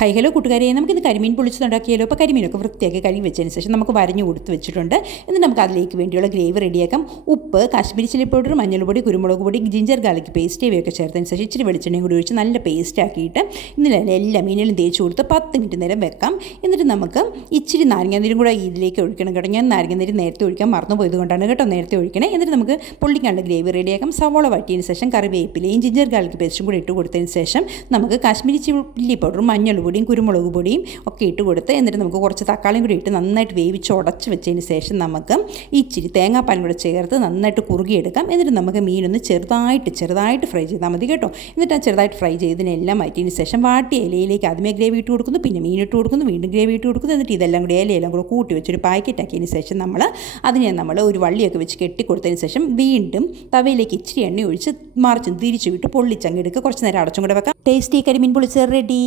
Hello കൂട്ടുകാരെ, നമുക്കിത് കരിമീൻ പൊളിച്ചതുണ്ടാക്കിയാലോ. അപ്പോൾ കരിമീനൊക്കെ വൃത്തിയാക്കി കഴുകി വെച്ചതിന് ശേഷം നമുക്ക് വരഞ്ഞു കൊടുത്ത് വെച്ചിട്ടുണ്ട്. എന്നിട്ട് നമുക്ക് അതിലേക്ക് വേണ്ടിയുള്ള ഗ്രേവി റെഡിയാക്കാം. ഉപ്പ്, കാശ്മീരി ചില്ലി പൗഡർ, മഞ്ഞൾപ്പൊടി, കുരുമുളക് പൊടി, ജിഞ്ചർ ഗാർലിക് പേസ്റ്റ് ഇവയൊക്കെ ചേർത്തതിന് ശേഷം ഇച്ചിരി വെളിച്ചെണ്ണയും കൂടി ഒഴിച്ച് നല്ല പേസ്റ്റ് ആക്കിയിട്ട് ഇന്നലെ എല്ലാ മീനിലും തേച്ച് കൊടുത്ത് 10 മിനിറ്റ് നേരം വെക്കാം. എന്നിട്ട് നമുക്ക് ഇച്ചിരി നാരങ്ങാനീരും കൂടെ ഇതിലേക്ക് ഒഴിക്കണം കേട്ടോ. ഞാൻ നാരങ്ങാനീര് നേരത്തെ ഒഴിക്കാൻ മറന്നു പോയത് കൊണ്ടാണ് കേട്ടോ നേരത്തെ ഒഴിക്കണേ. എന്നിട്ട് നമുക്ക് പൊള്ളിക്കാനുള്ള ഗ്രേവി റെഡിയാക്കാം. സവോള വട്ടിയതിന് ശേഷം കറിവേപ്പിലയും ജിഞ്ചർ ഗാർലിക് പേസ്റ്റും കൂടി ഇട്ട് കൊടുത്തതിന് ശേഷം നമുക്ക് കാശ്മീരി ചില്ലി പൗഡറും മഞ്ഞൾപ്പൊടിയും കുരുമുളക് പൊടിയും ഒക്കെ ഇട്ട് കൊടുത്ത് എന്നിട്ട് നമുക്ക് കുറച്ച് തക്കാളിയും കൂടി ഇട്ട് നന്നായിട്ട് വേവിച്ച് ഉടച്ച് വെച്ചതിന് ശേഷം നമുക്ക് ഇച്ചിരി തേങ്ങാപ്പാലും കൂടെ ചേർത്ത് നന്നായിട്ട് കുറുകിയെടുക്കാം. എന്നിട്ട് നമുക്ക് മീനൊന്ന് ചെറുതായിട്ട് ഫ്രൈ ചെയ്താൽ മതി കേട്ടോ. എന്നിട്ട് ആ ചെറുതായിട്ട് ഫ്രൈ ചെയ്തതിനെല്ലാം മാറ്റിയതിന് ശേഷം വാട്ടിയ ഇലയിലേക്ക് ആദ്യമേ ഗ്രേവി ഇട്ട് കൊടുക്കുന്നു, പിന്നെ മീൻ ഇട്ട് കൊടുക്കുന്നു, വീണ്ടും ഗ്രേവി ഇട്ട് കൊടുക്കുന്നു. എന്നിട്ട് ഇതെല്ലാം കൂടി ഇലയെല്ലാം കൂടെ കൂട്ടി വെച്ചൊരു പാക്കറ്റ് ആക്കിയതിന് ശേഷം നമ്മൾ ഒരു വള്ളിയൊക്കെ വെച്ച് കെട്ടിക്കൊടുത്തതിന് ശേഷം വീണ്ടും തവയിലേക്ക് ഇച്ചിരി എണ്ണ ഒഴിച്ച് മറിച്ചും തിരിച്ചു വിട്ട് പൊള്ളിച്ചങ്ങെടുക്കുക. കുറച്ച് നേരം അടച്ചും കൂടെ വെക്കാം. ടേസ്റ്റി കരിമീൻ പൊളിച്ചത് റെഡി.